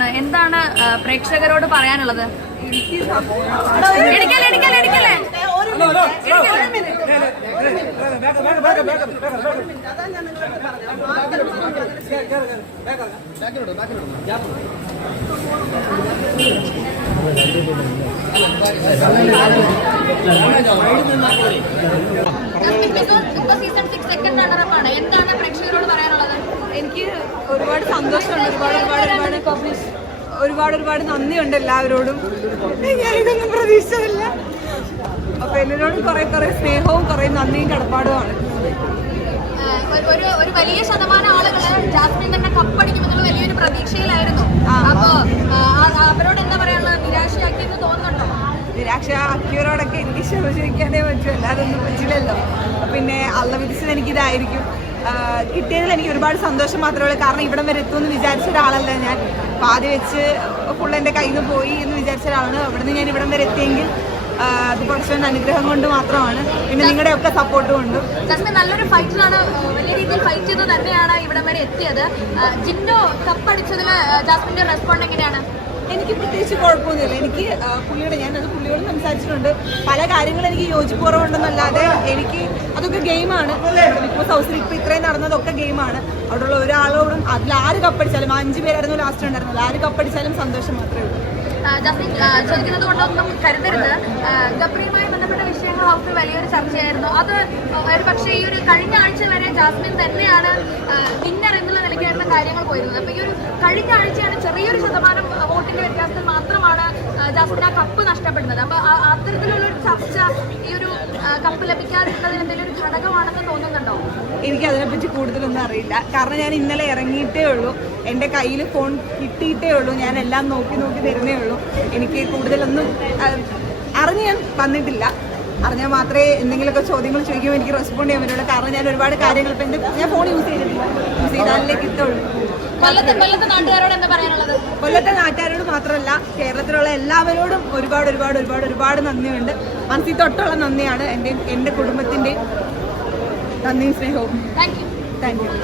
റണ്ണറപ്പാണ്. എന്താണ് പ്രേക്ഷകരോട് പറയാനുള്ളത്? എന്താണ് പ്രേക്ഷകരോട് പറയാനുള്ളത്? എനിക്ക് ഒരുപാട് സന്തോഷമുണ്ട്, ഒരുപാട് നന്ദിയുണ്ട് എല്ലാവരോടും. ഞാൻ ഇതൊന്നും പ്രതീക്ഷിച്ചില്ല. അപ്പൊ എല്ലാവരോടും കുറെ സ്നേഹവും കുറെ നന്ദിയും കടപ്പാടുമാണ്. ഒരു വലിയ ശതമാനം ആളുകള് ജാസ്മിൻ തന്നെ കപ്പടിക്കുമെന്നുള്ള വലിയൊരു പ്രതീക്ഷയിലായിരുന്നു. അപ്പൊ അവരോട് എന്താ പറയാനുള്ളത്? നിരാശയാക്കിയെന്ന് തോന്നുന്നുണ്ടോ? നിരാശയാക്കിയവരോടൊക്കെ എനിക്ക് ക്ഷമിക്കാനേ പറ്റൂ, അല്ലാതെ ഒന്നും പറ്റില്ലല്ലോ. പിന്നെ അള്ള വിധിച്ചത് എനിക്കിതായിരിക്കും. കിട്ടിയതിൽ എനിക്ക് ഒരുപാട് സന്തോഷം മാത്രമേ ഉള്ളൂ. കാരണം ഇവിടം വരെ എത്തുമെന്ന് വിചാരിച്ച ഒരാളല്ല ഞാൻ. പാതി വെച്ച് ഫുൾ എൻ്റെ കയ്യിൽ നിന്ന് പോയി എന്ന് വിചാരിച്ച ഒരാളാണ്. അവിടെ നിന്ന് ഞാൻ ഇവിടം വരെ എത്തിയെങ്കിൽ അത് കുറച്ചൊരു അനുഗ്രഹം കൊണ്ട് മാത്രമാണ്. പിന്നെ നിങ്ങളുടെ ഒക്കെ സപ്പോർട്ട് കൊണ്ടും. ജാസ്മിൻ നല്ലൊരു ഫൈറ്റിലാണ്, വലിയ രീതിയിൽ ഫൈറ്റ് ചെയ്ത് തന്നെയാണ് ഇവിടം വരെ എത്തിയത്. ജിൻഡോ കപ്പടിച്ചതിൽ ജാസ്മിന്റെ റെസ്പോണ്ട് എങ്ങനെയാണ്? എനിക്ക് പ്രത്യേകിച്ച് കുഴപ്പമൊന്നുമില്ല. എനിക്ക് ഞാനത് പുള്ളിയോട് സംസാരിച്ചിട്ടുണ്ട്. പല കാര്യങ്ങളും എനിക്ക് യോജിപ്പ് കുറവുണ്ടെന്നല്ലാതെ എനിക്ക് അതൊക്കെ ഗെയിമാണ്. ബിഗ് ബോസ് ഹൗസിൽ ഇപ്പോൾ ഇത്രയും നടന്നതൊക്കെ ഗെയിമാണ്. അവിടെയുള്ള ഒരാളോടും അതിലാര് കപ്പടിച്ചാലും 5 പേരായിരുന്നു ലാസ്റ്റ് ഉണ്ടായിരുന്നത്, ആര് കപ്പടിച്ചാലും സന്തോഷം മാത്രമേ ഉള്ളൂ. ജാസ്മിൻ ചോദിക്കുന്നത് കൊണ്ടൊന്നും കരുതരുത്. ഗബ്രിയുമായി ബന്ധപ്പെട്ട വിഷയങ്ങൾ ഹൗസിൽ വലിയൊരു ചർച്ചയായിരുന്നു. അത് ഒരു പക്ഷേ ഈ ഒരു കഴിഞ്ഞ ആഴ്ച വരെ ജാസ്മിൻ തന്നെയാണ് വിന്നർ എന്നുള്ള നിലയ്ക്കായിരുന്ന കാര്യങ്ങൾ പോയിരുന്നത്. അപ്പൊ ഈ ഒരു കഴിഞ്ഞ ആഴ്ചയാണ് ചെറിയൊരു ശതമാനം വോട്ടിന്റെ വ്യത്യാസത്തിൽ മാത്രമാണ് ജാസ്മിൻ ആ കപ്പ് നഷ്ടപ്പെടുന്നത്. അപ്പൊ അത്തരത്തിലുള്ള ഒരു ചർച്ച ഈ ഒരു കപ്പ് ലഭിക്കാതിരുന്നതിന് എന്തെങ്കിലും ഒരു ഘടകമാണെന്ന് തോന്നുന്നുണ്ടോ? എനിക്ക് അതിനെപ്പറ്റി കൂടുതലൊന്നും അറിയില്ല. കാരണം ഞാൻ ഇന്നലെ ഇറങ്ങിയിട്ടേ ഉള്ളൂ, എൻ്റെ കയ്യിൽ ഫോൺ കിട്ടിയിട്ടേ ഉള്ളൂ, ഞാൻ എല്ലാം നോക്കി തരുന്നേ ഉള്ളൂ. എനിക്ക് കൂടുതലൊന്നും അറിഞ്ഞ് ഞാൻ വന്നിട്ടില്ല. അറിഞ്ഞാൽ മാത്രമേ എന്തെങ്കിലുമൊക്കെ ചോദ്യങ്ങൾ ചോദിക്കുമ്പോൾ എനിക്ക് റെസ്പോണ്ട് ചെയ്യാൻ പറ്റുള്ളൂ. കാരണം ഞാൻ ഒരുപാട് കാര്യങ്ങൾ ഇപ്പം ഞാൻ ഫോൺ യൂസ് ചെയ്താലേ കിട്ടുള്ളൂ. കൊല്ലത്തെ നാട്ടുകാരോട് എന്താ പറയാനുള്ളത്? കൊല്ലത്തെ നാട്ടുകാരോട് മാത്രമല്ല, കേരളത്തിലുള്ള എല്ലാവരോടും ഒരുപാട് നന്ദിയുണ്ട്. മനസ്സിൽ തൊട്ടുള്ള നന്ദിയാണ്. എൻ്റെ കുടുംബത്തിൻ്റെയും നന്ദിയും സ്നേഹവും. Thank you.